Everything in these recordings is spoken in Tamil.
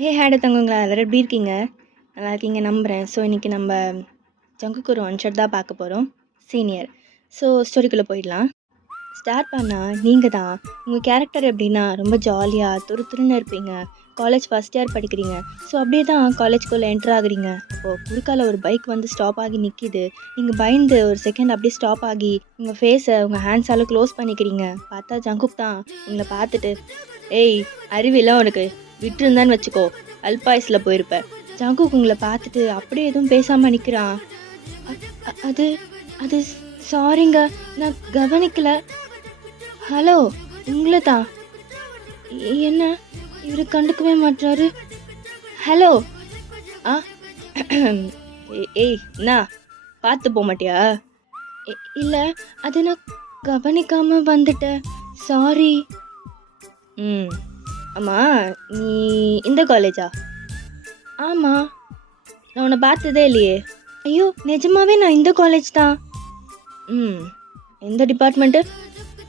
ஹேட தங்கங்களா எல்லாரும் எப்படி இருக்கீங்க? நல்லா இருக்கீங்க நம்புகிறேன். ஸோ இன்றைக்கி நம்ம ஜங்குக்கு ஒரு ஒன் ஷாட் தான் பார்க்க போகிறோம். சீனியர். ஸோ ஸ்டோரிக்குள்ளே போயிடலாம். ஸ்டார்ட் பண்ணால் நீங்கள் தான். உங்கள் கேரக்டர் எப்படின்னா ரொம்ப ஜாலியாக துருன்னு இருப்பீங்க. காலேஜ் ஃபஸ்ட் இயர் படிக்கிறீங்க. ஸோ அப்படியே தான் காலேஜ்குள்ளே என்ட்ரு ஆகுறீங்க. அப்போது குறுக்கால ஒரு பைக் வந்து ஸ்டாப் ஆகி நிற்கிது. நீங்கள் பயந்து ஒரு செகண்ட் அப்படியே ஸ்டாப் ஆகி உங்கள் ஃபேஸை உங்கள் ஹேண்ட்ஸால் க்ளோஸ் பண்ணிக்கிறீங்க. பார்த்தா ஜங்குக் தான் உங்களை பார்த்துட்டு, ஏய் அறிவில்லாம் உனக்கு விட்டுருந்தான்னு வச்சுக்கோ, அல்பாயுஸில் போயிருப்ப. ஜங்குக் உங்களை பார்த்துட்டு அப்படியே எதுவும் பேசாமல் நிற்கிறான். அது அது சாரிங்க, நான் கவனிக்கல. ஹலோ, உங்களை தான். என்ன இவர் கண்டுக்கவே மாட்டாரு? ஹலோ. ஆ ஏய் என்ன பார்த்து போக மாட்டியா? இல்லை, அது நான் கவனிக்காமல் வந்துட்டேன், சாரி. ஆமாம், நீ இந்த காலேஜா? ஆமாம், நான் உன்னை பார்த்ததே இல்லையே. ஐயோ நிஜமாவே நான் இந்த காலேஜ் தான். எந்த டிபார்ட்மெண்ட்டு?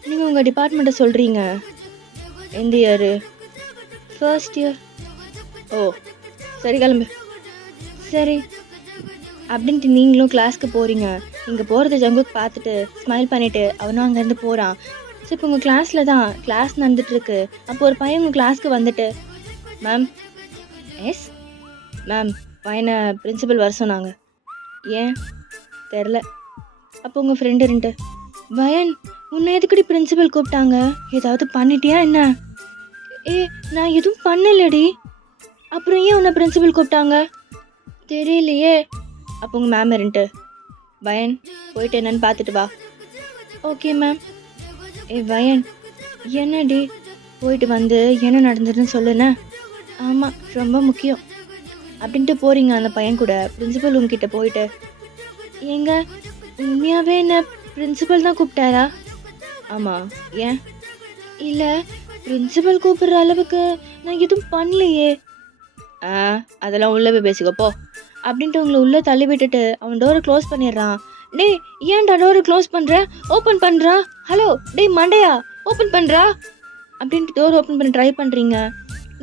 நீங்கள் உங்கள் டிபார்ட்மெண்ட்டை சொல்கிறீங்க. எந்த இயரு? First year. ஓ சரி, கிளம்பு. சரி அப்படின்ட்டு நீங்களும் கிளாஸ்க்கு போகிறீங்க. இங்கே போகிறத ஜங்குக் பார்த்துட்டு ஸ்மைல் பண்ணிவிட்டு அவனும் அங்கேருந்து போகிறான். ஸோ இப்போ உங்கள் கிளாஸில் தான் கிளாஸ் நடந்துகிட்ருக்கு. அப்போ ஒரு பையன் உங்கள் கிளாஸ்க்கு வந்துட்டு, மேம். எஸ் மேம், பையனை பிரின்சிபல் வர சொன்னாங்க. ஏன் தெரில. அப்போ உங்கள் ஃப்ரெண்டு இருந்துட்டு, பயன் உன்னை எதுக்கடி பிரின்சிபல் கூப்பிட்டாங்க? ஏதாவது பண்ணிட்டியா என்ன? நான் எதுவும் பண்ணலடி. அப்புறம் ஏன் உன்னை பிரின்சிபல் கூப்பிட்டாங்க? தெரியலையே. அப்போ உங்கள் மேம் இருந்துட்டு, பயன் போயிட்டு என்னன்னு பார்த்துட்டு வா. Okay ma'am. பயன் என்னடி? போயிட்டு வந்து என்ன நடந்ததுன்னு சொல்லுண்ணே. ஆமாம், ரொம்ப முக்கியம் அப்படின்ட்டு போகிறீங்க அந்த பையன் கூட. பிரின்சிபல் ரூம் கிட்ட போயிட்டு, ஏங்க உண்மையாகவே என்ன பிரின்சிபல் தான் கூப்பிட்டாரா? ஆமாம், ஏன்? இல்லை, பிரின்சிபல் கூப்பிடுற அளவுக்கு நான் எதுவும் பண்ணலையே. அதெல்லாம் உள்ளே போய் பேசிக்கப்போ அப்படின்ட்டு உங்களை உள்ளே தள்ளி விட்டுட்டு அவன் டோரை க்ளோஸ் பண்ணிடுறான். டேய் ஏன்டா டோரை க்ளோஸ் பண்ணுற? ஓப்பன் பண்ணுறா. ஹலோ டேய் மண்டையா, ஓப்பன் பண்ணுறா அப்படின்ட்டு டோர் ஓப்பன் பண்ண ட்ரை பண்ணுறீங்க.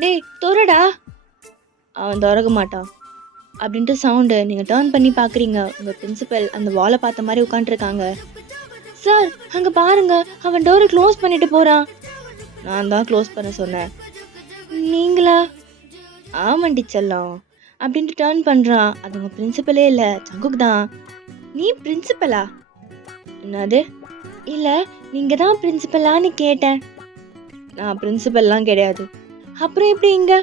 டேய் தோறடா. அவன் திறக்க மாட்டான் அப்படின்ட்டு சவுண்டு. நீங்கள் டேர்ன் பண்ணி பார்க்குறீங்க. உங்கள் பிரின்சிபல் அந்த வாலை பார்த்த மாதிரி உட்காந்துருக்காங்க. சார் அங்கே பாருங்க, அவன் டோரை க்ளோஸ் பண்ணிட்டு போகிறான். நான் தான் க்ளோஸ் பண்ண சொன்னேன். நீங்களா? ஆமாண்டி செல்லம் அப்படின்ட்டு டேர்ன் பண்ணுறான். அது உங்கள் பிரின்சிபலே இல்லை, ஜங்குக் தான். நீ பிரின்சிபலா? என்னது? இல்லை, நீங்கள் தான் பிரின்சிபலான்னு கேட்டேன். நான் பிரின்சிபல்லாம் கிடையாது. அப்புறம் எப்படி இங்க?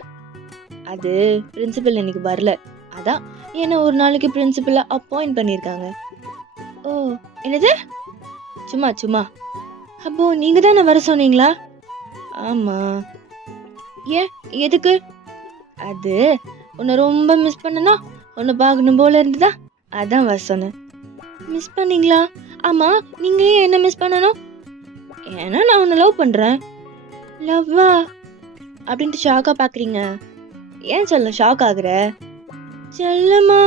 அது பிரின்சிபல் இன்னைக்கு வரல, அதான் என்ன ஒரு நாளைக்கு பிரின்சிபலாக அப்பாயிண்ட் பண்ணியிருக்காங்க. ஓ என்னது? சும்மா சும்மா. அப்போ நீங்கள் தானே வர சொன்னீங்களா? ஆமாம். ஏன் எதுக்கு? அது உன்னை ரொம்ப மிஸ் பண்ணனா, உன்னை பார்க்கணும் போல இருந்ததா, அதான் வர சொன்னேன். மிஸ் பண்ணீங்களா? ஆமாம், நீங்கள் ஏன் என்ன மிஸ் பண்ணணும்? ஏன்னா நான் உன்னை லவ் பண்ணுறேன். லவ்வா அப்படின்ட்டு ஷாக்காக பார்க்குறீங்க. ஏன் சொல்ல ஷாக் ஆகுற? செல்லம்மா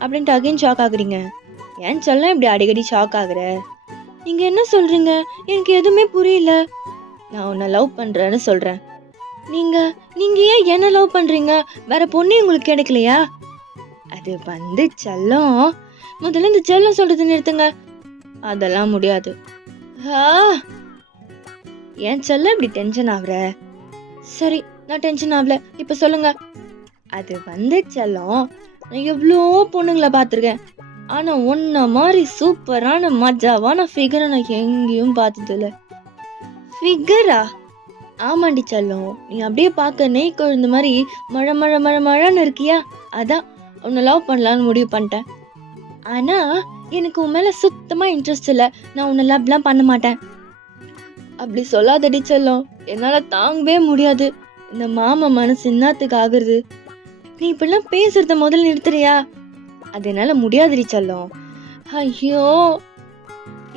அப்படின்ட்டு அகைன் ஷாக் ஆகுறீங்க. ஏன் சொல்ல இப்படி அடிக்கடி ஷாக் ஆகுற? நீங்கள் என்ன சொல்கிறீங்க? எனக்கு எதுவுமே புரியல. நான் உன்னை லவ் பண்ணுறேன்னு சொல்கிறேன். நீங்கள் ஏன் என்ன லவ் பண்ணுறீங்க? வேற பொண்ணு உங்களுக்கு கிடைக்கலையா? அது வந்து செல்லம், முதல்ல இந்த செல்லம் சொல்கிறது நிறுத்துங்க. அதெல்லாம் முடியாது. ஏன் செல்லம் இப்படி டென்ஷன் ஆகுற? சரி நான் டென்ஷன் ஆகல, இப்போ சொல்லுங்க. அது வந்து செல்லம், நான் எவ்வளோ பொண்ணுங்களை பார்த்துருக்கேன். ஆனால் ஒன்றை மாதிரி சூப்பரான மஜாவான ஃபிகரை நான் எங்கேயும் பார்த்ததில்ல. ஃபிகரா? ஆமாண்டி செல்லம், நீ அப்படியே பார்க்க நெய் கொழுந்த மாதிரி மழை மழை மழை மழைன்னு இருக்கியா, அதான் உன்னை லவ் பண்ணலான்னு முடிவு பண்ணிட்டேன். ஆனால் எனக்கு உன் மேலே சுத்தமாக இன்ட்ரெஸ்ட் இல்லை. நான் உன்னை லவ்லாம் பண்ண மாட்டேன். அப்படி சொல்லாதடி செல்லம், என்னால் தாங்கவே முடியாது. இந்த மாமா மனசு என்னத்துக்கு ஆகுறது? நீ இப்படிலாம் பேசுறத முதல்ல நிறுத்துறியா? அது என்னால் முடியாதுடி செல்லம். ஐயோ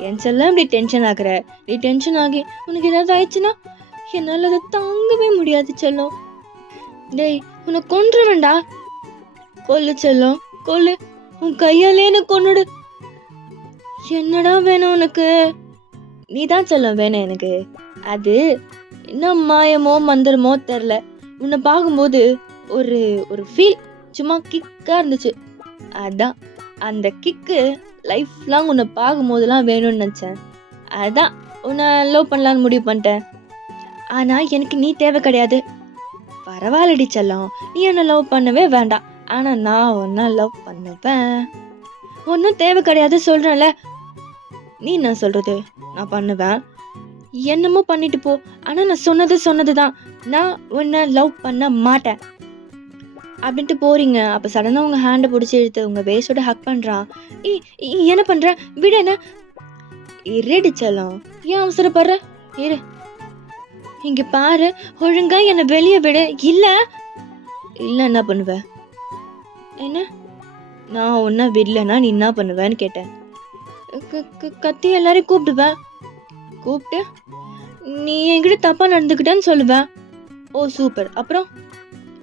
என் செல்லம் இப்படி டென்ஷன் ஆகுற. நீ டென்ஷன் ஆகி உனக்கு ஏதாவது ஆயிடுச்சுன்னா என்னால் அதை தாங்கவே முடியாது செல்லம். டேய் உன்னை கொன்றுவேண்டா. கொல்லு செல்லம், கொல்லு. உன் கையாலே என்ன கொன்னுடு. என்னடா வேணும் உனக்கு? நீ தான் செல்லம் வேணும் எனக்கு. அது என்ன மாயமோ மந்திரமோ தெரில, உன்னை பார்க்கும்போது ஒரு ஒரு ஃபீல் சும்மா கிக்கா இருந்துச்சு. அதான் அந்த கிக்கு லைஃப் லாங் உன்னை பார்க்கும்போதெல்லாம் வேணும்னு நினச்சேன். அதான் உன்னை லவ் பண்ணலான்னு முடிவு பண்ணிட்டேன். ஆனால் எனக்கு நீ தேவை கிடையாது. பரவாயில்லடி செல்லம், நீ என்ன லவ் பண்ணவே வேண்டாம். ஆனால் நான் உன்னை லவ் பண்ணுவேன். ஒன்றும் தேவை கிடையாது சொல்கிறேன்ல. நீ என்ன சொல்கிறது? நான் பண்ணுவேன். என்னமோ பண்ணிட்டு போ. ஆனால் நான் சொன்னது தான். நான் உன்னை லவ் பண்ண மாட்டேன் அப்படின்ட்டு போறீங்க. அப்போ சடனாக உங்கள் ஹேண்டை பிடிச்சி எடுத்து உங்கள் வேஸ்டோட ஹக் பண்ணுறான். என்ன பண்ணுற? விட என்ன இருடி செல்லம், ஏன் அவசரப்படுற? இரு, இங்கே பாரு, ஒழுங்கா என்னை வெளியே விடு. இல்லை என்ன பண்ணுவ? என்ன? நான் ஒன்றா விடலன்னா நீ என்ன பண்ணுவேன்னு கேட்டேன். கத்தி எல்லாரையும் கூப்பிடுவேன். கூப்பிட்டு நீ என்கிட்ட தப்பாக நடந்துக்கிட்டேன்னு சொல்லுவேன். ஓ சூப்பர். அப்புறம்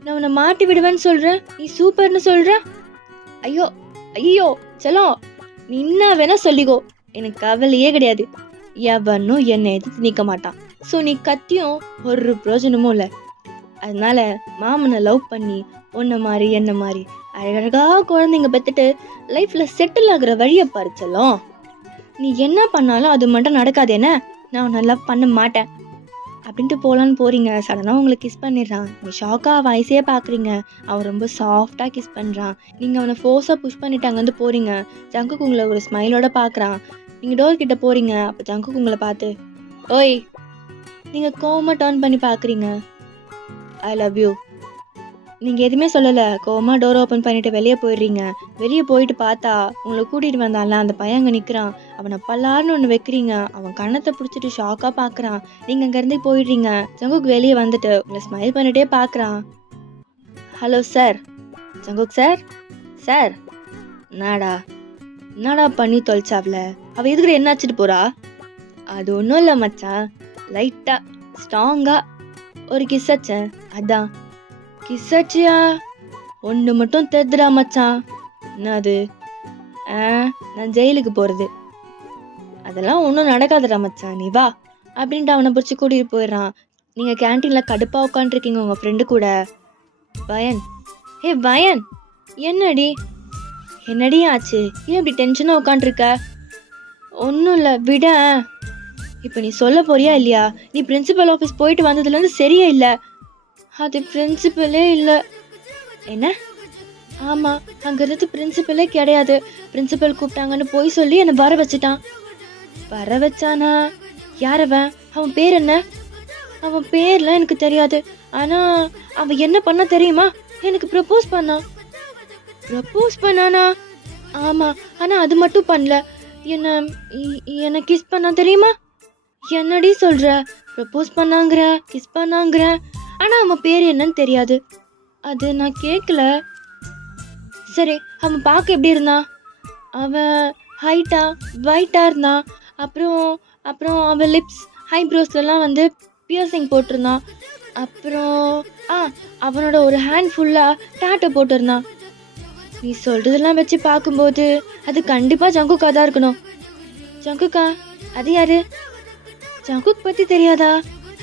நான் உன்னை மாட்டி விடுவேன்னு சொல்கிறேன், நீ சூப்பர்னு சொல்கிற. ஐயோ ஐயோ செல்லம், நீ என்ன வேணா சொல்லிக்கோ, எனக்கு கவலையே கிடையாது. எவனும் என்னை எதிர்த்து நிற்க மாட்டான். ஸோ நீ கத்தியும் ஒரு பிரயோஜனமும் இல்லை. அதனால மாமனை லவ் பண்ணி உன்னை மாதிரி என்ன மாதிரி அழகழகாக குழந்தைங்க பெற்றுட்டு லைஃப்பில் செட்டில் ஆகுற வழியை பறிச்சலாம். நீ என்ன பண்ணாலும் அது மட்டும் நடக்காது. என்ன, நான் உன்னை லவ் பண்ண மாட்டேன் அப்படின்ட்டு போகலான்னு போகிறீங்க. சடனாக உங்களை கிஸ் பண்ணிடுறான். நீங்கள் ஷாக்காக வயசே பார்க்குறீங்க. அவன் ரொம்ப சாஃப்டாக கிஸ் பண்ணுறான். நீங்கள் அவனை ஃபோர்ஸாக புஷ் பண்ணிட்டு அங்கேருந்து போகிறீங்க. ஜங்குக் உங்களை ஒரு ஸ்மைலோட பார்க்குறான். நீங்கள் டோர் கிட்ட போகிறீங்க. அப்போ ஜங்குக் உங்களை பார்த்து ஓய், நீங்கள் கோவமாக டர்ன் பண்ணி பார்க்குறீங்க. I love you. நீங்கள் எதுவுமே சொல்லலை. கோவமாக டோர் ஓப்பன் பண்ணிவிட்டு வெளியே போயிடுறீங்க. வெளியே போயிட்டு பார்த்தா உங்களை கூட்டிகிட்டு வந்தால அந்த பையன் அங்கே நிற்கிறான். அவனை பல்லாருன்னு ஒன்று வைக்கிறீங்க. அவன் கண்ணத்தை பிடிச்சிட்டு ஷாக்காக பார்க்குறான். நீங்கள் அங்கேருந்து போயிடுறீங்க. ஜங்குக் வெளியே வந்துட்டு உங்களை ஸ்மைல் பண்ணிட்டே பார்க்குறான். Hello sir. Jungkook sir. Sir என்னடா பண்ணி தொலைச்சாவ்ல? அவள் எதுக்கிட்ட என்ன ஆச்சுட்டு போகிறா? அது ஒன்றும் இல்லை மச்சான், லைட்டாக ஸ்ட்ராங்காக ஒரு கிஸ் அச்சேன். அதான். கிஸ் அச்சியா? ஒன்று மட்டும் தெரிதுடா மச்சான். என்னது? நான் ஜெயிலுக்கு போகிறது. அதெல்லாம் ஒன்றும் நடக்காதுடா மச்சான், நீ வா அப்படின்ட்டு அவனை பிடிச்சி கூட்டிகிட்டு போயிடுறான். நீங்கள் கேன்டீனில் கடுப்பாக உட்காந்துருக்கீங்க உங்கள் ஃப்ரெண்டு கூட. வயன், வயன், என்னடி ஆச்சு? ஏன் இப்படி டென்ஷனாக உட்காந்துருக்க? ஒன்றும் இல்லை, விட. இப்போ நீ சொல்ல போறியா இல்லையா? நீ பிரின்சிபல் ஆஃபீஸ் போயிட்டு வந்ததுலேருந்து சரியே இல்லை. அது பிரின்சிபலே இல்லை. என்ன? ஆமாம், அங்கிறது பிரின்சிபலே கிடையாது. பிரின்சிபல் கூப்பிட்டாங்கன்னு போய் சொல்லி என்னை வர வச்சுட்டான். வர வச்சானா? யாரவன்? அவன் பேர் என்ன? அவன் பேர்லாம் எனக்கு தெரியாது. ஆனால் அவன் என்ன பண்ணா தெரியுமா? எனக்கு ப்ரப்போஸ் பண்ணான். ப்ரப்போஸ் பண்ணானா? ஆமாம், ஆனால் அது மட்டும் பண்ணல, என்ன கிஸ் பண்ணா தெரியுமா? என்னடி சொல்கிற? ப்ரப்போஸ் பண்ணாங்கிற, கிஸ் பண்ணாங்கிற, ஆனால் அவன் பேர் என்னன்னு தெரியாது. அது நான் கேட்கல. சரி, அவன் பார்க்க எப்படி இருந்தான்? அவன் ஹைட்டா ஒயிட்டாக இருந்தான். அப்புறம் அவன் லிப்ஸ் ஐப்ரோஸ்லாம் வந்து பியர்சிங் போட்டிருந்தான். அப்புறம் அவனோட ஒரு ஹேண்ட் ஃபுல்லாக டாட்டோ போட்டிருந்தான். நீ சொல்கிறதெல்லாம் வச்சு பார்க்கும்போது அது கண்டிப்பாக ஜங்குக்கா தான் இருக்கணும். ஜங்குக்கா? அது யாரு? ஜங்குக் பற்றி தெரியாதா?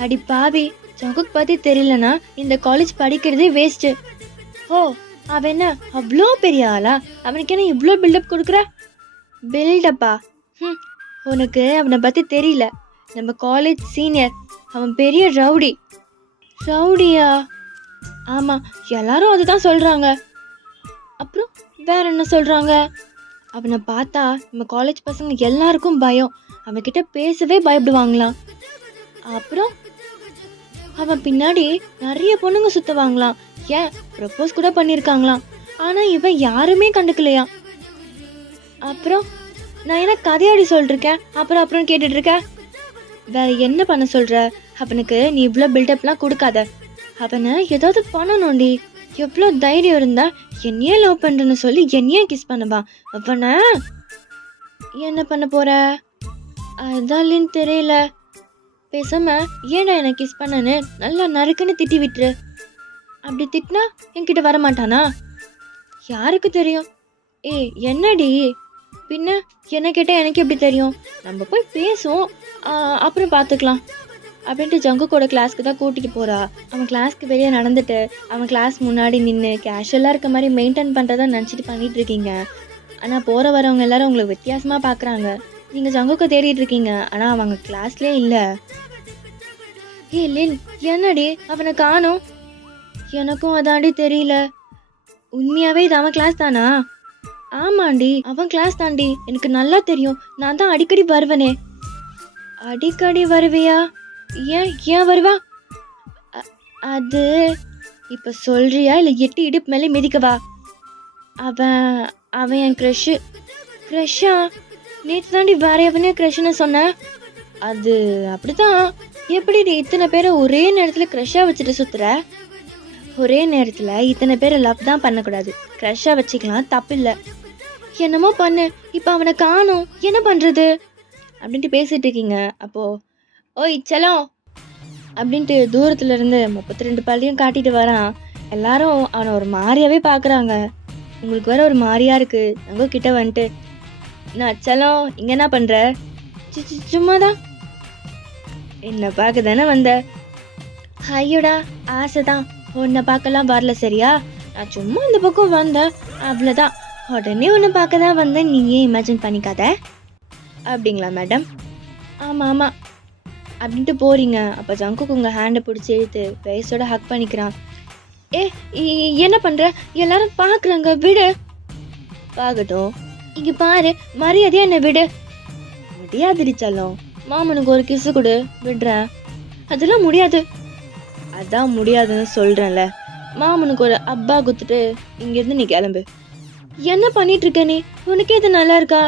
அடி பாவி, ஜங்குக் பற்றி தெரியலனா இந்த காலேஜ் படிக்கிறதே வேஸ்ட்டு. ஓ, அவன் என்ன அவ்வளோ பெரிய ஆளா? அவனுக்கு என்ன இவ்வளோ பில்டப் கொடுக்குற? பில்டப்பா? உனக்கு அவனை பற்றி தெரியல. நம்ம காலேஜ் சீனியர். அவன் பெரிய ரவுடி. ரவுடியா? ஆமாம், எல்லாரும் அதுதான் சொல்கிறாங்க. அப்புறம் வேற என்ன சொல்கிறாங்க? அவனை பார்த்தா நம்ம காலேஜ் பசங்க எல்லாருக்கும் பயம். அவன்கிட்ட பேசவே பயப்படுவாங்களாம். அப்புறம் அவன் பின்னாடி நிறைய பொண்ணுங்க சுற்றுவாங்களாம். ஏன் ப்ரப்போஸ் கூட பண்ணியிருக்காங்களாம். ஆனால் இவன் யாருமே கண்டுக்கலையா. அப்புறம் நான் என்ன கதையாடி சொல்லிருக்கேன், அப்புறம் கேட்டுட்டு இருக்க. வேற என்ன பண்ண சொல்கிற? அவனுக்கு நீ இவ்வளோ பில்டப்லாம் கொடுக்காத. அவனை ஏதாவது பண்ணணும்டி. எவ்வளோ தைரியம் இருந்தா என்னையே லவ் பண்ணுறேன்னு சொல்லி என்னையே கிஸ் பண்ணுவான். அவனை என்ன பண்ண போற? அதாலின்னு தெரியல. பேசாம ஏன்டா என்னை கிஸ் பண்ணனு நல்லா நறுக்குன்னு திட்டி விட்டுரு. அப்படி திட்டினா என்கிட்ட வரமாட்டானா? யாருக்கு தெரியும்? என்னடி பின்ன? என்ன கேட்டால் எனக்கு எப்படி தெரியும்? நம்ம போய் பேசுவோம், அப்புறம் பார்த்துக்கலாம். அப்படின்ட்டு ஜங்குக்கோட கிளாஸ்க்கு தான் கூட்டிட்டு போறா. அவன் கிளாஸ்க்கு வெளியே நடந்துட்டு அவன் கிளாஸ் முன்னாடி நின்று கேஷுவலாக இருக்க மாதிரி மெயின்டைன் பண்ணுறதா நினச்சிட்டு பண்ணிட்டு இருக்கீங்க. ஆனால் போகிற வரவங்க எல்லாரும் உங்களுக்கு வித்தியாசமாக பார்க்குறாங்க. நீங்கள் ஜங்குக்கை தேடிட்டு இருக்கீங்க, ஆனால் அவங்க கிளாஸ்லேயே இல்லை. ஏ லின், என்னடி அவனை காணோம்? எனக்கும் அதாண்டி தெரியல. உண்மையாவே இது அவன் கிளாஸ் தானா? ஆமாண்டி, அவன் கிளாஸ் தாண்டி, எனக்கு நல்லா தெரியும். நான் தான் அடிக்கடி வருவனே. அடிக்கடி வருவியா? ஏன் ஏன் வருவா? அது இப்ப சொல்றியா இல்ல எட்டி இடுப்பு மேலே மிதிக்கவா? அவன் அவன் என் க்ரஷு. க்ரஷா? நேற்று தாண்டி வேற எவனே க்ரஷ்னு சொன்ன. அது அப்படிதான். எப்படி நீ இத்தனை பேரை ஒரே நேரத்துல க்ரஷ்ஷா வச்சுட்டு சுத்துற? ஒரே நேரத்துல இத்தனை பேரை லவ் தான் பண்ணக்கூடாது, க்ரஷ்ஷா வச்சுக்கலாம், தப்பு இல்லை. என்னமோ பண்ணு, இப்போ அவனை காணோம், என்ன பண்றது அப்படின்ட்டு பேசிட்டு இருக்கீங்க. அப்போ ஓய் செலம் அப்படின்ட்டு தூரத்துல இருந்து 32 பள்ளியும் காட்டிட்டு வரான். எல்லாரும் அவனை ஒரு மாதிரியாவே பாக்குறாங்க. உங்களுக்கு வேற ஒரு மாதிரியா இருக்கு. அங்க கிட்ட வந்துட்டு, நான் செலம் இங்க என்ன பண்ற? சும்மாதான். என்ன பார்க்க தானே வந்த? ஐயோடா, ஆசைதான். உன்னை பார்க்கலாம் வரல, சரியா? நான் சும்மா இந்த பக்கம் வந்தேன், அவ்வளோதான். உடனே உன்னை பார்க்க தான் வந்தேன், நீயே இமேஜின் பண்ணிக்காத. அப்படிங்களா மேடம்? ஆமாம் ஆமாம் அப்படின்ட்டு போறீங்க. அப்போ ஜங்குக்கு உங்கள் ஹேண்டை பிடிச்சி இழுத்து வயசோட ஹக் பண்ணிக்கிறான். ஏ என்ன பண்ணுற? எல்லாரும் பார்க்குறாங்க, விடு. பார்க்கட்டும், இங்கே பாரு, மரியாதையா என்னை விடு. முடியாதிரிச்சாலும் மாமனுக்கு ஒரு கிசு கொடு, விடுறேன். அதெல்லாம் முடியாது. அதான் முடியாதுன்னு சொல்கிறேன்ல. மாமனுக்கு ஒரு அப்பா குத்துட்டு இங்கேருந்து நீ கிளம்பு. என்ன பண்ணிட்டு இருக்க நீ? உனக்கே இது நல்லா இருக்கா?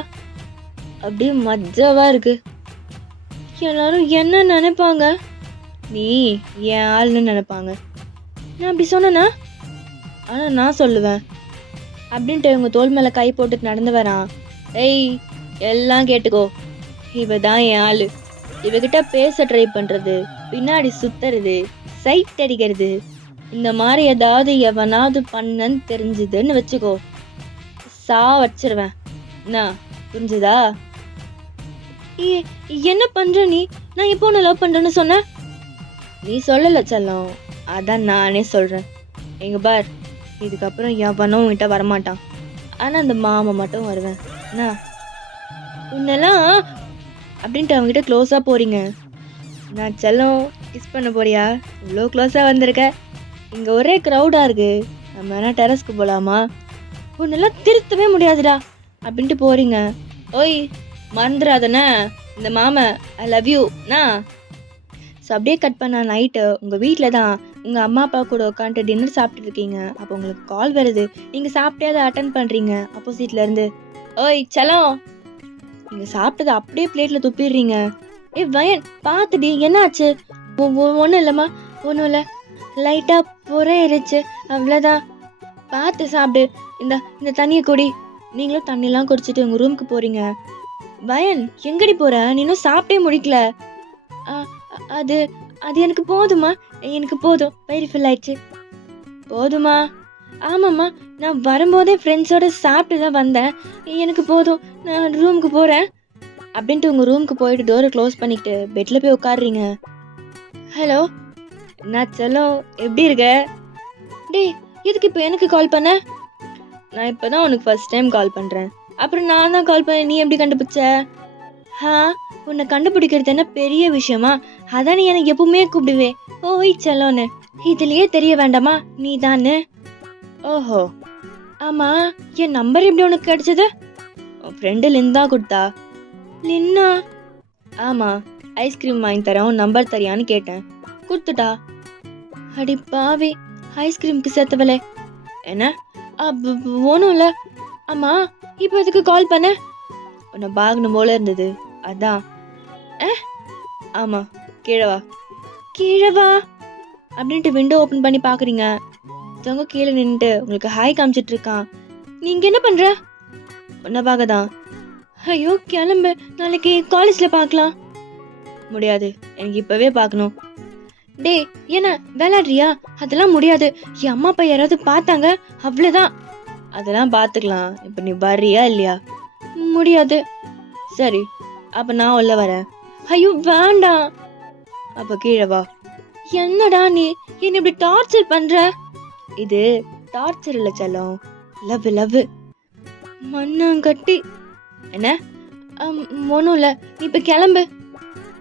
அப்படியே மஜாவா இருக்கு. எல்லாரும் என்ன நினைப்பாங்க? நீ என் ஆள்னு நினைப்பாங்க. நான் அப்படி சொன்னேனா? ஆனால் நான் சொல்லுவேன் அப்படின்ட்டு இவங்க தோல் மேலே கை போட்டு நடந்து வரான். ஏய், எல்லாம் கேட்டுக்கோ, இவ தான் என் ஆளு. இவகிட்ட பேச ட்ரை பண்ணுறது, பின்னாடி சுத்துறது, சைட் அடிக்கிறது, இந்த மாதிரி ஏதாவது எவனாவது பண்ணன்னு தெரிஞ்சுதுன்னு வச்சுக்கோ, சா வச்சிருவேன். என்ன புரிஞ்சுதா? என்ன பண்ற நீ? நான் இப்போ உன்னை லவ் பண்றேன்னு சொன்ன. நீ சொல்லல செல்லம், அதான் நானே சொல்றேன். எங்க பார், இதுக்கப்புறம் எவனும் உன்கிட்ட வரமாட்டான். ஆனா அந்த மாமா மட்டும் வருவேன். என்ன உன்னெல்லாம் அப்படின்ட்டு அவங்ககிட்ட க்ளோஸா போறீங்க. நான் செல்லம் கிஸ் பண்ண போறியா? இவ்வளோ க்ளோஸா வந்திருக்க. இங்க ஒரே க்ரௌடா இருக்கு, நம்ம வேணா டெரஸ்க்கு போலாமா? உன்னெல்லாம் திருத்தவே முடியாதுடா அப்படின்ட்டு போறீங்க. ஓய் மறந்துடாதண்ணே, இந்த மாமா ஐ லவ் யூ நா. ஸோ அப்படியே கட் பண்ண நைட்டு உங்கள் வீட்டில் தான் உங்கள் அம்மா அப்பா கூட உட்காந்துட்டு டின்னர் சாப்பிட்டு இருக்கீங்க. அப்போ உங்களுக்கு கால் வருது. நீங்கள் சாப்பிட்டே அதை அட்டன் பண்ணுறீங்க ஆப்போசிட்லேருந்து. ஓய் செல்லம், நீங்கள் சாப்பிட்டதை அப்படியே பிளேட்டில் துப்பிடுறீங்க. ஏ வயன், பார்த்துடி, என்னாச்சு? ஒன்றும் இல்லைம்மா, ஒன்றும் இல்லை, லைட்டாக புறையிருச்சு, அவ்வளோதான். பார்த்து சாப்பிடு. இந்த தண்ணியை குடி. நீங்களும் தண்ணிலாம் குடிச்சிட்டு உங்கள் ரூமுக்கு போகிறீங்க. வயன், எங்கடி போற? நீ இன்னும் சாப்பிட்டே முடிக்கல. அது அது எனக்கு போதுமா, எனக்கு போதும், வயிறு ஃபில் ஆயிடுச்சு. போதுமா? ஆமாம்மா, நான் வரும்போதே ஃப்ரெண்ட்ஸோட சாப்பிட்டு தான் வந்தேன், எனக்கு போதும், நான் ரூமுக்கு போகிறேன் அப்படின்ட்டு உங்கள் ரூமுக்கு போயிட்டு டோரை க்ளோஸ் பண்ணிக்கிட்டு பெட்டில் போய் உட்காடுறீங்க. ஹலோ, நான் செல்லம், எப்படி இருக்க? டேய், எதுக்கு இப்போ எனக்கு கால் பண்ண? நான் இப்போ தான் உனக்கு ஃபர்ஸ்ட் டைம் கால் பண்ணுறேன். அப்புறம் நான் தான் கால் பண்ண, நீ எப்படி கண்டுபிடிச்ச? உன்னை கண்டுபிடிக்கிறது என்ன பெரிய விஷயமா? அதான் நீ எனக்கு எப்பவுமே கூப்பிடுவே, ஓய் செல்லோன்னு. இதுலயே தெரிய வேண்டாமா நீ தான்னு? ஓஹோ, ஆமா, என் நம்பர் எப்படி உனக்கு கிடைச்சது? உன் ஃப்ரெண்டு லின் தான் கொடுத்தா. லின்னா? ஆமா, ஐஸ்கிரீம் வாங்கி தரேன், உன் நம்பர் தரியான்னு கேட்டேன், கொடுத்துட்டா. அடி பாவி, ஐஸ்கிரீமுக்கு சேர்த்தவளே. என்ன? ஒன்றும் இல்லை. ஆமா, இப்போ எதுக்கு கால் பண்ண? உன்னை பார்க்கணும் போல இருந்தது, அதான். ஆமா, கீழவா கீழவா அப்படின்ட்டு விண்டோ ஓப்பன் பண்ணி பார்க்குறீங்க. ஜங்கு கீழே நின்றுட்டு உங்களுக்கு ஹாய் காமிச்சிட்டு இருக்கான். நீங்க என்ன பண்ற? உன்னை பார்க்க தான். ஐயோ கிளம்பு, நாளைக்கு காலேஜில் பார்க்கலாம். முடியாது, எனக்கு இப்போவே பார்க்கணும். டே, என்ன விளையாடுறியா? அதெல்லாம் முடியாது, என் அம்மா அப்பா யாராவது பார்த்தாங்க அவ்வளோதான். அதெல்லாம் பார்த்துக்கலாம், இப்போ நீ வர்றியா இல்லையா? முடியாது. சரி, அப்போ நான் உள்ள வரேன். ஐயோ வேண்டாம். அப்ப கீழே வா. என்னடா நீ என்ன இப்படி டார்ச்சர் பண்ற? இது டார்ச்சர் இல்ல செல்லம், லவ் லவ். மண்ணாங்கட்டி. என்ன? ஒன்றும் இல்லை, நீ இப்போ கிளம்பு.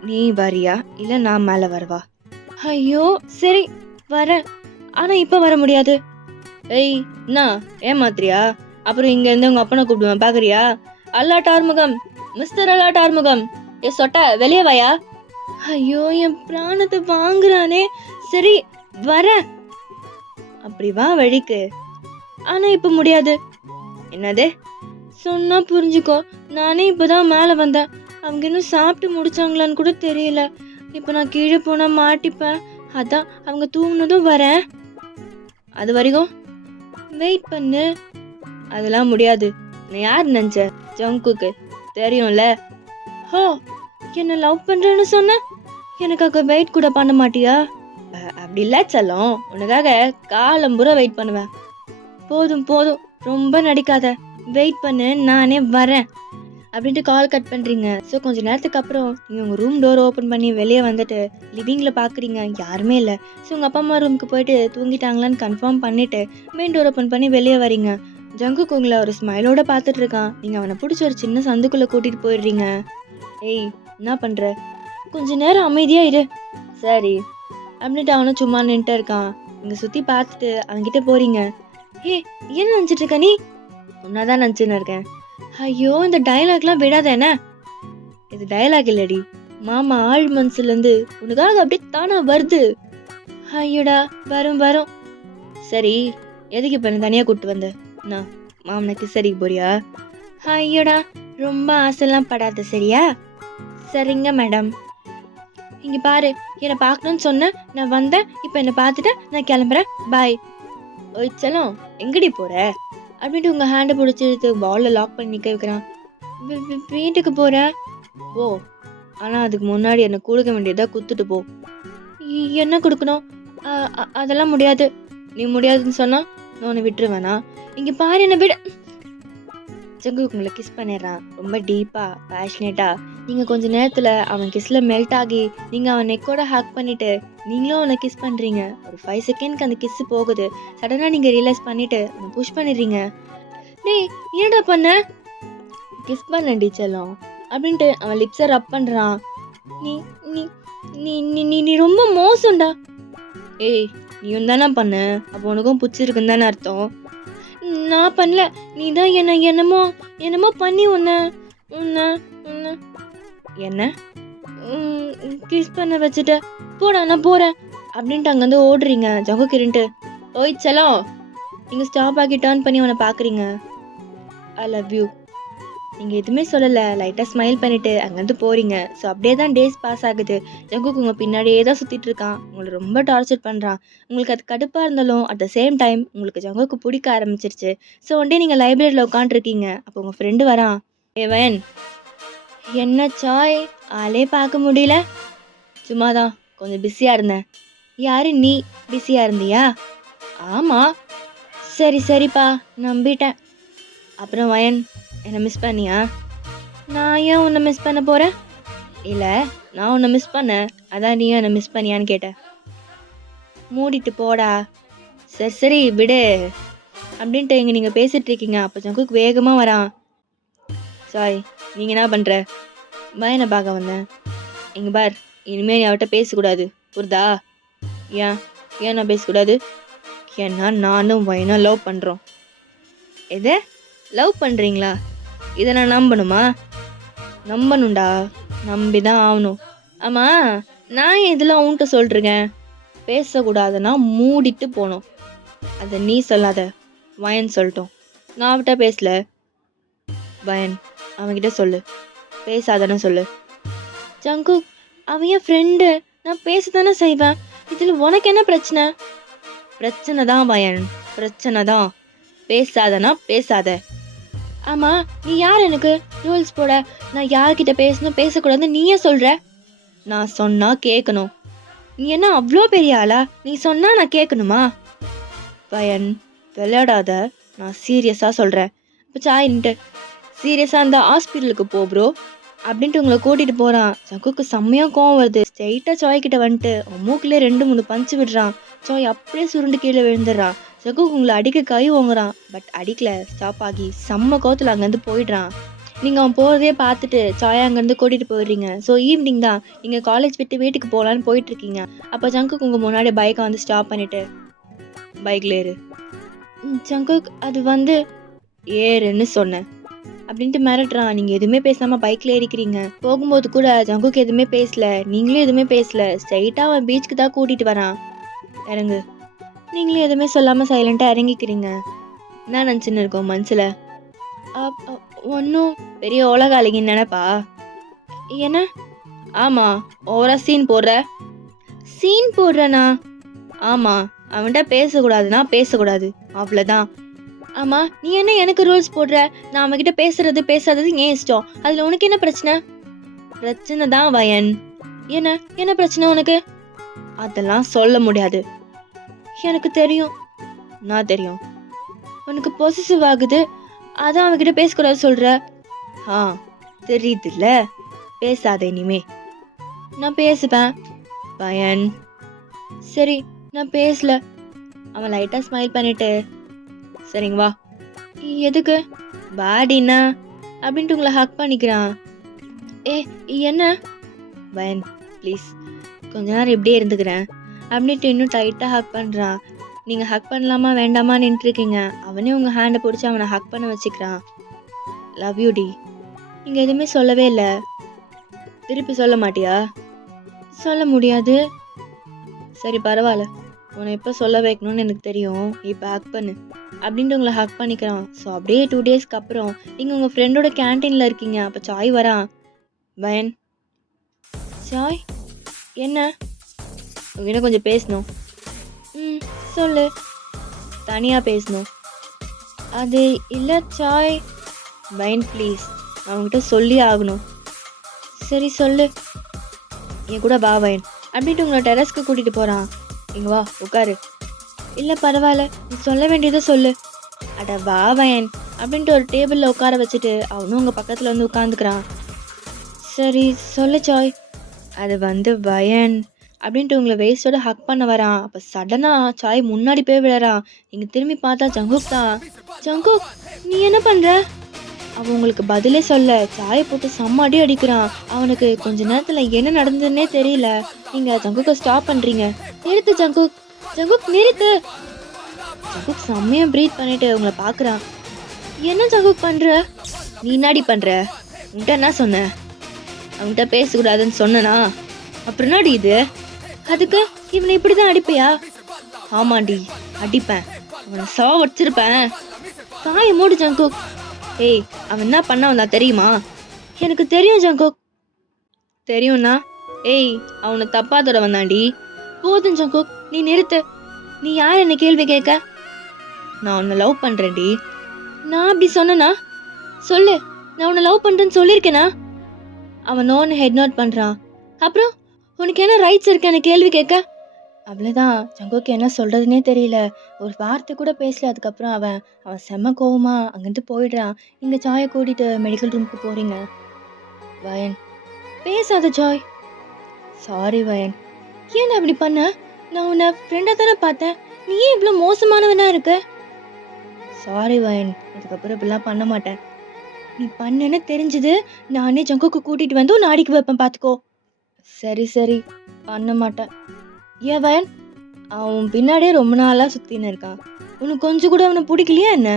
நீ வரியா இல்லை நான் மேலே வரவா? ஐயோ சரி வரேன், ஆனால் இப்போ வர முடியாது. ஏய் என்ன ஏமாத்திரியா? அப்புறம் இங்க இருந்து உங்க அப்பனை கூப்பிடுவேன் பாக்குறியா? அல்லாட் ஆறுமுகம், மிஸ்டர் அல்லாட் ஆறுமுகம், ஏ சொட்ட வெளியே வாயா. ஐயோ என் பிராணத்தை வாங்குறானே. சரி வரேன். அப்படி வா வழிக்கு. ஆனா இப்ப முடியாது. என்னது? சொன்னா புரிஞ்சுக்கோ. நானே இப்பதான் மேல வந்தேன். அவங்க இன்னும் சாப்பிட்டு முடிச்சாங்களான்னு கூட தெரியல. இப்ப நான் கீழே போனா மாட்டிப்பேன். அதான் அவங்க தூங்குனதும் வரேன். அது வரைக்கும் வெயிட் பண்ணு. அதெல்லாம் முடியாது. நான் யார் நினைச்ச? ஜங்குக்கு தெரியும்ல. ஹோ, என்ன லவ் பண்றேன்னு சொன்ன, எனக்காக வெயிட் கூட பண்ண மாட்டியா? அப்படி இல்ல செல்லம், உனக்காக காலம்புற வெயிட் பண்ணுவேன். போதும் போதும், ரொம்ப நடிக்காத. வெயிட் பண்ணு, நானே வரேன் அப்படின்ட்டு கால் கட் பண்றீங்க. ஸோ கொஞ்ச நேரத்துக்கு அப்புறம் நீங்க உங்க ரூம் டோர் ஓப்பன் பண்ணி வெளியே வந்துட்டு லிவிங்ல பாக்குறீங்க, யாருமே இல்லை. ஸோ உங்க அப்பா அம்மா ரூமுக்கு போயிட்டு தூங்கிட்டாங்களான்னு கன்ஃபார்ம் பண்ணிட்டு மெயின் டோர் ஓப்பன் பண்ணி வெளியே வரீங்க. ஜங்குக் உங்களை ஒரு ஸ்மைலோட பார்த்துட்டு இருக்கான். நீங்க அவனை பிடிச்ச ஒரு சின்ன சந்துக்குள்ள கூட்டிட்டு போயிடுறீங்க. ஏய் என்ன பண்ற? கொஞ்ச நேரம் அமைதியா இரு. சரி அப்படின்ட்டு அவனும் சும்மா நின்றுட்டு இருக்கான். நீங்க சுத்தி பார்த்துட்டு அவன்கிட்ட போறீங்க. ஏ என்ன நினைச்சிட்டு இருக்க நீ? உன்னாதான் நினைச்சுன்னு இருக்கேன். ஐயோ இந்த டைலாக்லாம் விடாத. என்ன இது டைலாக் இல்லடி, மாமா ஆள் மனசுல இருந்து உனக்காக அப்படியே தானா வருது. ஐயோடா வரும் வரும். சரி எதுக்கு இப்ப தனியா கூட்டு வந்த? நான் மாமனுக்கு சரி போறியா? ஐயோடா ரொம்ப ஆசைலாம் படாத சரியா? சரிங்க மேடம். இங்க பாரு, என்னை பார்க்கணும்னு சொன்ன, நான் வந்தேன். இப்ப என்ன பார்த்துட்ட, நான் கிளம்புறேன், பாய். ஓய் செல்லம் எங்கடி போற அப்படின்ட்டு உங்க ஹேண்டை பிடிச்சி வால்ல லாக் பண்ணி நிக்க வைக்கிறான். வீட்டுக்கு போற? ஓ, ஆனா அதுக்கு முன்னாடி என்ன கொடுக்க வேண்டியதா குத்துட்டு போ. என்ன கொடுக்கணும்? அதெல்லாம் முடியாது. நீ முடியாதுன்னு சொன்னா நான் உன்னை விட்டுருவேனா? இங்க பாரு என்ன விட. ஜங்குக் உங்களை கிஸ் பண்ணிடுறான் ரொம்ப டீப்பா பேஷனேட்டா. நீங்க கொஞ்ச நேரத்துல அவன் கிஸ்ல மெல்ட் ஆகி நீங்க அவன் நெக்கோட ஹேக் பண்ணிட்டு நீங்களும் அவனை கிஸ் பண்றீங்க. ஒரு 5 செகண்ட்க்கு அந்த கிஸ் போகுது. சடனா நீங்க ரியலைஸ் பண்ணிட்டு அவனை புஷ் பண்ணிடுறீங்க. டேய் என்னடா பண்ண? கிஸ் பண்ண செல்லம் அப்படின்ட்டு அவன் லிப்ஸை ரப் பண்றான். நீ நீ நீ நீ நீ ரொம்ப மோசம்டா. ஏய் நீயும் தானே பண்ண, அப்போ உனக்கும் பிடிச்சிருக்குன்னு தானே அர்த்தம். நான் பண்ணல, நீ தான் என்னமோ பண்ணி உன்ன என்ன கிஸ் பண்ண வச்சுட்ட. போடா நான் போறேன் அப்படின்ட்டு அங்கேருந்து ஓடுறீங்க. ஜங்கு கிரின்ட்டு ஓய் செல்லம். நீங்க ஸ்டாப் ஆகி டர்ன் பண்ணி அவனை பாக்குறீங்க. I love you. நீங்க எதுவுமே சொல்லல, லைட்டா ஸ்மைல் பண்ணிட்டு அங்கேருந்து போறீங்க. ஸோ அப்படியே தான் டேஸ் பாஸ் ஆகுது. ஜங்குக் உங்க பின்னாடியே தான் சுத்திட்டு இருக்கான். உங்களை ரொம்ப டார்ச்சர் பண்றான். உங்களுக்கு அது கடுப்பா இருந்தாலும் அட் த சேம் டைம் உங்களுக்கு ஜங்குக்கு பிடிக்க ஆரம்பிச்சிருச்சு. ஸோ ஒன்டே நீங்க லைப்ரரியில உட்காந்துருக்கீங்க. அப்போ உங்க ஃப்ரெண்டு வரான். ஏவன் என்ன சாய், ஆளே பார்க்க முடியல. சும்மாதான் கொஞ்சம் பிஸியா இருந்தேன். யாரு நீ பிஸியா இருந்தியா? ஆமா. சரி சரிப்பா நம்பிட்டேன். அப்புறம் வயன் என்ன மிஸ் பண்ணியா? நான் ஏன் உன்னை மிஸ் பண்ண போறேன்? இல்லை நான் உன்னை மிஸ் பண்ணேன், அதான் நீயும் என்னை மிஸ் பண்ணியான்னு கேட்டேன். மூடிட்டு போடா. சரி சரி விடு அப்படின்ட்டு இங்கே நீங்கள் பேசிட்டு இருக்கீங்க. அப்போ ஜங்குக் வேகமாக வரான். சாரி நீங்கள் என்ன பண்ணுற? வயனை பார்க்க வந்தேன். இங்கே பார், இனிமேல் நீ அவட்ட பேசக்கூடாது புரிதா? ஏன் நான் பேசக்கூடாது? ஏன்னா நானும் வயனும் லவ் பண்ணுறோம். எது லவ் பண்ணுறீங்களா? இதை நான் நம்பணுமா? நம்பணும்டா, நம்பிதான் ஆகணும். ஆமாம் நான் இதெல்லாம் உன்கிட்ட சொல்லிருக்கேன். பேசக்கூடாதுன்னா மூடிட்டு போகணும். அதை நீ சொல்லாத, வயன் சொல்லட்டும். நான் அவட்ட பேசல. வயன் அவன்கிட்ட சொல்லு, பேசாதன்னு சொல்லு. ஜங்குக் அவன் என் ஃப்ரெண்டு, நான் பேசத்தானே செய்வேன். இதில் உனக்கு என்ன பிரச்சனை? பிரச்சனை தான் வயன், பிரச்சனை தான். பேசாதனா பேசாத. ஆமா நீ யார் எனக்கு ரூல்ஸ் போட? நான் யார்கிட்ட பேசணும் பேசக்கூடாதுன்னு நீயே சொல்ற. நான் சொன்னா கேட்கணும். நீ என்ன அவ்வளோ பெரிய ஆளா? நீ சொன்னா நான் கேட்கணுமா? வயன் விளையாடாத, நான் சீரியஸா சொல்றேன். இப்போ சாயின்ட்டு சீரியஸா இருந்தா ஹாஸ்பிட்டலுக்கு போ ப்ரோ. அப்படின்ட்டு உங்களை கூட்டிட்டு போறான். ஜங்குக்கு செம்மையா கோவம் வருது. ஸ்ட்ரைட்டா சாய் கிட்ட வந்துட்டு அவன் மூக்குல 2-3 பஞ்சு விடுறான். சாய் அப்படியே சுருண்டு கீழே விழுந்துடுறான். ஜங்குக் உங்களை அடிக்க கை ஓங்குறான். பட் அடிக்கல, ஸ்டாப் ஆகி செம்ம கோவத்துல அங்கேருந்து போயிடுறான். நீங்க அவன் போறதே பார்த்துட்டு சாயை அங்கேருந்து கூட்டிட்டு போயிடுறீங்க. ஸோ ஈவினிங் தான் நீங்க காலேஜ் விட்டு வீட்டுக்கு போகலான்னு போயிட்டு இருக்கீங்க. அப்போ ஜங்குக் உங்க முன்னாடி பைக்கை வந்து ஸ்டாப் பண்ணிட்டு பைக்ல ஏறு. ஜங்குக் அது வந்து ஏறுன்னு சொன்னேன் அப்படின்ட்டு மிரட்டுறான். நீங்க எதுவுமே பேசாம பைக்ல ஏறிக்கிறீங்க. போகும்போது கூட ஜங்குக் எதுவுமே பேசல, நீங்களும் எதுவுமே பேசல. ஸ்ட்ரைட்டா அவன் பீச்சுக்கு தான் கூட்டிட்டு வரான். இறங்கு. நீங்களும் எதுவுமே சொல்லாம சைலண்டா இறங்கிக்கிறீங்க. என்ன நினச்சின்னு இருக்கோம் மனசுல? ஒன்றும் பெரிய உலகாளிங்கன்னு நினைப்பா என்ன? ஆமா, ஓவரா சீன் போடுற. சீன் போடுறனா? ஆமா, அவன்கிட்ட பேசக்கூடாதுன்னா பேசக்கூடாது, அவ்வளோதான். ஆமா, நீ என்ன எனக்கு ரூல்ஸ் போடுற? நான் அவன்கிட்ட பேசாதது ஏன் இஷ்டம். அதுல உனக்கு என்ன பிரச்சனை? பிரச்சனை தான் வயன். என்ன பிரச்சனை உனக்கு? அதெல்லாம் சொல்ல முடியாது. எனக்கு தெரியும். நான் தெரியும் உனக்கு பொசிசிவ் ஆகுது, அதான் அவன்கிட்ட பேசக்கூடாது சொல்ற. தெரியுதுல்ல, பேசாத இனிமே. நான் பேசுவேன் வயன். சரி, நான் பேசல. அவன் லைட்டா ஸ்மைல் பண்ணிட்டு சரிங்க வா. எதுக்கு? பாடினா அப்படின்ட்டு உங்களை ஹக் பண்ணிக்கிறான். என்ன? வயன் ப்ளீஸ் கொஞ்ச நேரம் இப்படியே இருந்துக்கிறேன் அப்படின்ட்டு இன்னும் டைட்டாக ஹக் பண்ணுறான். நீங்கள் ஹக் பண்ணலாமா வேண்டாமா நின்றுருக்கீங்க. அவனே உங்கள் ஹேண்டை பிடிச்சி அவனை ஹக் பண்ண வச்சுக்கிறான். லவ் யூ டி. நீங்கள் எதுவுமே சொல்லவே இல்லை. திருப்பி சொல்ல மாட்டியா? சொல்ல முடியாது. சரி பரவாயில்ல, உன்னை எப்போ சொல்ல வைக்கணும்னு எனக்கு தெரியும். இப்போ ஹக் பண்ணு அப்படின்ட்டு உங்களை ஹக் பண்ணிக்கிறான். ஸோ அப்படியே 2 டேஸ்க்கு அப்புறம் நீங்கள் உங்கள் ஃப்ரெண்டோட கேன்டீனில் இருக்கீங்க. அப்போ சாய் வரான். வயன். சாய் என்ன? உங்ககிட்ட கொஞ்சம் பேசணும். சொல்லு. தனியாக பேசணும். அது இல்லை சாய். வயன் ப்ளீஸ், அவங்ககிட்ட சொல்லி ஆகணும். சரி சொல்லு. என் கூட வா வயன் அப்படின்ட்டு உங்களை டெரஸ்க்கு கூட்டிகிட்டு போகிறான். இங்கே வா உட்காரு. இல்லை பரவாயில்ல, நீ சொல்ல வேண்டியதை சொல்லு. அட வா வயன் அப்படின்ட்டு ஒரு டேபிளில் உட்கார வச்சுட்டு அவனும் உங்கள் பக்கத்தில் வந்து உட்காந்துக்கிறான். சரி சொல்லு சாய். அது வந்து வயன் அப்படின்ட்டு உங்களை வேஸ்டோட ஹக் பண்ண வரான். அப்போ சடனாக சாய் முன்னாடி போய் விழறான். நீங்கள் திரும்பி பார்த்தா ஜங்குக் தான். ஜங்குக் நீ என்ன பண்ணுற? அவன் உங்களுக்கு பதிலே சொல்ல சாயை போட்டு செம்ம அடி அடிக்கிறான். அவனுக்கு கொஞ்ச நேரத்தில் என்ன நடந்ததுன்னே தெரியல. நீங்கள் ஜங்குக்கை ஸ்டாப் பண்ணுறீங்க. நிறுத்து ஜங்குக், ஜங்குக் நிறுத்து. ஜங்குக் செம்மையாக ப்ரீத் பண்ணிட்டு உங்களை பார்க்குறான். என்ன ஜங்குக் பண்ணுற? நீ என்னாடி பண்ணுற? உன்கிட்ட என்ன சொன்ன? அவன்கிட்ட பேசக்கூடாதுன்னு சொன்னனா? அப்புறம் என்னடி இது? அதுக்கு இவனை இப்படி தான் அடிப்பையா? ஆமாண்டி அடிப்பேன், அவனை வச்சிருப்பேன். காய மூடு ஜங்குக். அவன் என்ன பண்ண வந்தா தெரியுமா? எனக்கு தெரியும் ஜங்குக். தெரியும்னா? அவனை தப்பா தொட வந்தாண்டி. போதும் ஜங்குக், நீ நிறுத்து. நீ யார் என்ன கேள்வி கேட்க? நான் உன்னை லவ் பண்றேன்டி. நான் அப்படி சொன்னா? சொல்லு, நான் உன்னை லவ் பண்றேன்னு சொல்லியிருக்கேனா? அவன் நோன்னு ஹெட் நோட் பண்றான். அப்புறம் உனக்கு என்ன ரைட்ஸ் இருக்கு என்ன கேள்வி கேட்க? அவ்வளோதான். ஜங்குக்கு என்ன சொல்கிறதுனே தெரியல. ஒரு வார்த்தை கூட பேசல. அதுக்கப்புறம் அவன் செம்ம கோவமா அங்கேருந்து போயிடுறான். நீங்கள் சாயை கூட்டிகிட்டு மெடிக்கல் ரூமுக்கு போகிறீங்க. வயன். பேசாத ஜாய். சாரி வயன். ஏன் அப்படி பண்ண? நான் உன்னை ஃப்ரெண்டாக தானே பார்த்தேன். நீ ஏன் இவ்வளோ மோசமானவனா இருக்க? சாரி வயன், அதுக்கப்புறம் இப்படிலாம் பண்ண மாட்டேன். நீ பண்ணேன்னு தெரிஞ்சது நானே ஜங்குக்கு கூட்டிகிட்டு வந்து உன்னை அடிக்க வைப்பேன், பார்த்துக்கோ. சரி பண்ண மாட்டேன். ஏன் வயன்? அவன் பின்னாடியே ரொம்ப நாளாக சுற்றின்னு இருக்கான். உனக்கு கொஞ்சம் கூட அவனை பிடிக்கலையா என்ன?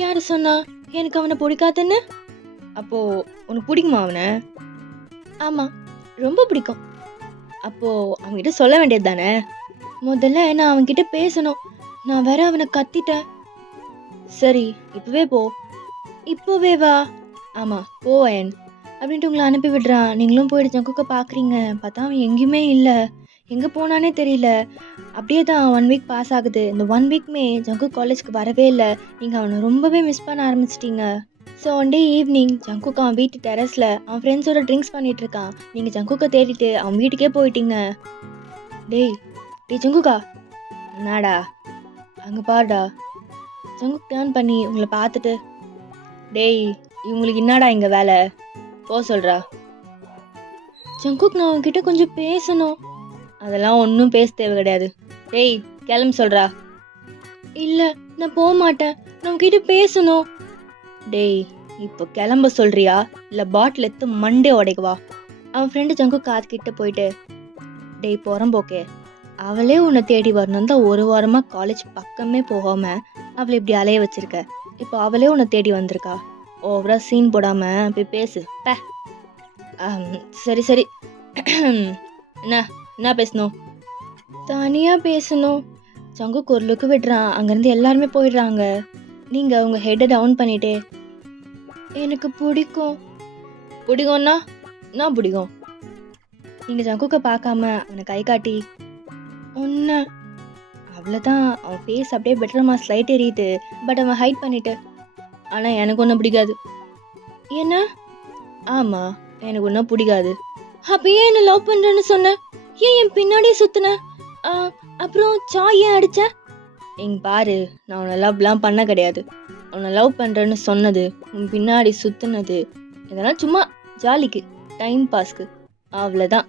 யார் சொன்னா எனக்கு அவனை பிடிக்காதுன்னு? அப்போது உனக்கு பிடிக்குமா அவனை? ஆமாம், ரொம்ப பிடிக்கும். அப்போது அவன்கிட்ட சொல்ல வேண்டியது தானே? முதல்ல நான் அவன்கிட்ட பேசணும். நான் வேற அவனை கத்திட்டேன். சரி இப்போவே போ. இப்போவே வா. ஆமாம் போ வயன் அப்படின்ட்டு உங்களை அனுப்பி விடுறான். நீங்களும் போயிட்டு ஜங்குக்கை பார்க்குறீங்க. பார்த்தா அவன் எங்கேயுமே இல்லை. எங்கே போனானே தெரியல. அப்படியே தான் 1 வீக் பாஸ் ஆகுது. இந்த 1 வீக்குமே ஜங்குக் காலேஜ்க்கு வரவே இல்லை. நீங்கள் அவனை ரொம்பவே மிஸ் பண்ண ஆரம்பிச்சிட்டிங்க. So one day evening Jungkook அவன் வீட்டு டெரஸில் அவன் ஃப்ரெண்ட்ஸோட ட்ரிங்க்ஸ் பண்ணிகிட்டு இருக்கான். நீங்கள் ஜங்குக்கை தேடிட்டு அவன் வீட்டுக்கே போயிட்டீங்க. டேய் ஜங்குக்கா. என்னடா? அங்கே பாருடா. ஜங்குக் டேர்ன் பண்ணி உங்களை பார்த்துட்டு, டேய் இவங்களுக்கு என்னடா இங்கே வேலை? போ சொல்றா. ஜங்குக், நான் உன்கிட்ட கொஞ்சம் பேசணும். அதெல்லாம் ஒன்றும் பேச தேவை கிடையாது. டேய் கிளம்பு சொல்றா. இல்ல, நான் போக மாட்டேன். நான் உன்கிட்ட பேசணும். டேய், இப்போ கிளம்ப சொல்றியா இல்ல பாட்டில் எடுத்து மண்டே உடைக்கவா? அவன் ஃப்ரெண்டு ஜங்குக் காது கிட்ட போயிட்டு, டேய் புறம்போக்கே, அவளே உன்னை தேடி வரணும் தான் ஒரு வாரமா காலேஜ் பக்கமே போகாம அவளை இப்படி அலைய வச்சிருக்க. இப்போ அவளே உன்னை தேடி வந்திருக்கா. ஓவரா சீன் போடாம போய் பேசு. சரி சரி. என்ன என்ன பேசணும்? தனியா பேசணும். ஜங்குக் ஒரு லுக்கு விடுறான். அங்கேருந்து எல்லாருமே போயிடுறாங்க. நீங்க உங்க ஹெட்டை டவுன் பண்ணிட்டே, எனக்கு பிடிக்கும். பிடிக்கும்னா நான் பிடிக்கும். நீங்க ஜங்குக்கை பார்க்காம அவனை கை காட்டி ஒன்ன, அவ்வளோதான். அவன் ஃபேஸ் அப்படியே பெட்டர் மாஸ் லைட் எரியுது. பட் அவன் ஹைட் பண்ணிட்டு, ஆனால் எனக்கு ஒன்றும் பிடிக்காது. என்ன? ஆமாம், எனக்கு ஒன்றும் பிடிக்காது. அப்போ ஏன் என்ன லவ் பண்ணுறேன்னு சொன்ன? ஏன் என் பின்னாடியே சுற்றின? அப்புறம் சாய் ஏன் அடித்த? இங்க பாரு, நான் உன்னை லவ்லாம் பண்ண கிடையாது. உன்னை லவ் பண்ணுறேன்னு சொன்னது, உன் பின்னாடி சுற்றுனது, இதெல்லாம் சும்மா ஜாலிக்கு, டைம் பாஸ்க்கு, அவ்வளோதான்.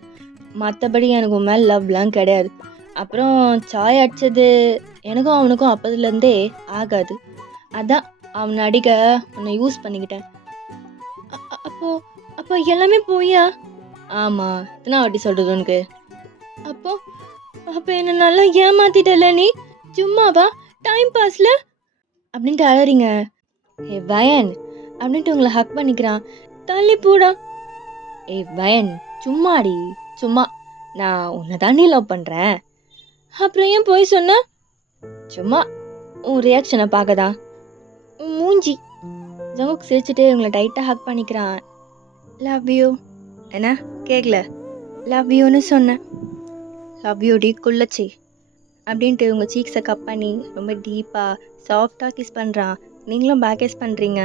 மற்றபடி எனக்கு உன் மேலே லவ்லாம் கிடையாது. அப்புறம் சாய் அடித்தது எனக்கும் அவனுக்கும் அப்போதுலேருந்தே ஆகாது. அதான் அவனை அடிக்க உன்னை யூஸ் பண்ணிக்கிட்டேன். அப்போ எல்லாமே போயா? ஆமாம், இத்தனை வாட்டி சொல்கிறது உனக்கு. அப்போ என்னை நல்லா ஏமாத்திட்டல நீ? சும்மாவா டைம் பாஸ்ல அப்படின்ட்டு அழறீங்க. ஏ வயன் அப்படின்ட்டு உங்களை ஹக் பண்ணிக்கிறான். தள்ளி போடா. ஏ வயன், சும்மாடி, சும்மா. நான் உன்னை தாண்டி லவ் பண்ணுறேன். அப்புறம் ஏன் போய் சொன்ன? சும்மா உன் ரியாக்ஷனை பார்க்கதான். உன் மூஞ்சி. ஜங்குக் சிரிச்சுட்டு உங்களை டைட்டாக ஹக் பண்ணிக்கிறான். Love you. என்ன கேட்கல? லவ் யூன்னு சொன்னேன். லவ் யூ டி குள்ளச்சி அப்படின்ட்டு உங்கள் சீக்ஸை கப் பண்ணி ரொம்ப டீப்பாக சாஃப்டாக கிஸ் பண்ணுறான். நீங்களும் பேக் கிஸ் பண்ணுறீங்க.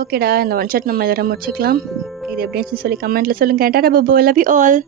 ஓகேடா, இந்த ஒன் ஷாட் நம்ம இதோட முடிச்சுக்கலாம். இது எப்படின்னு சொல்லி கமெண்ட்டில் சொல்லுங்கள். Tata Babu, love you all.